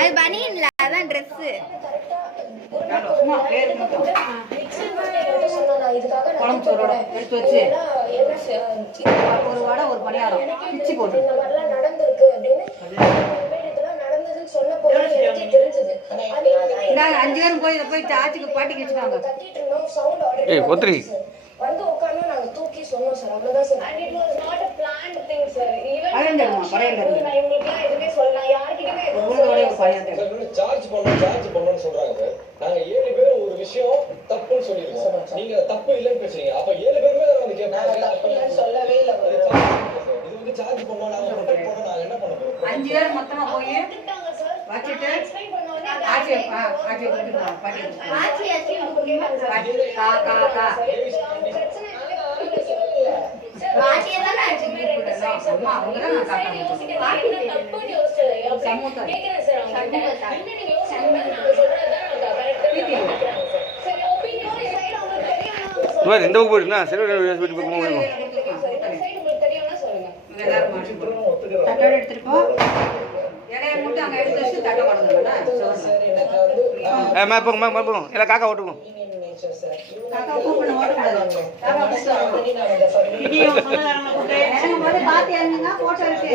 அது பனியன்ல அதான் ட்ரெஸ் குழம்புச்சோரோட எடுத்து வச்சு ஒரு வடை ஒரு பணியாரம் பிச்சு போட்டு நாங்க 5 பேரும் போய் சாச்சிக்கு பாட்டிக்கு வச்சுட்டாங்க. வந்து உட்கார்ந்து நாங்க தூக்கி சொன்னோம் சார். அவ்வளவுதான் sir. And it was not a planned thing sir. Even நான் இவங்களுக்குலாம் எதுவுமே சொல்லலாம். யார்கிட்டயுமே சார்ஜ் பண்ணணும்னு சொல்றாங்க சார். நாங்க 7 பேரும் ஒரு விஷயம் தப்புன்னு சொல்லிருக்கோம். நீங்க தப்பு இல்லைன்னு பேசுறீங்க. அப்ப 7 பேருமே வந்து கேட்பாங்க. தப்புன்னு சொல்லவே இல்ல. இது வந்து சார்ஜ் பண்ணோம் நாங்க ப்ரொடெக்ட் பண்ணோம் நாங்க என்ன பண்ண போறோம்? 5 பேர் மொத்தமா போய் வச்சிட்டு ஆச்சி போட்டுருவாங்க. பாட்டி இந்த போயிருந்தா சரி எடுத்துருக்கோ இடையை மட்டும் அங்கே எடுத்து வச்சு தட்டை கொண்டு எல்லாம் காக்கா ஓட்டுவோம் காக்கா கூப்பிட்டு ஓட்டக்கூடாது. பாத்தியா போட்டோ இருக்கு.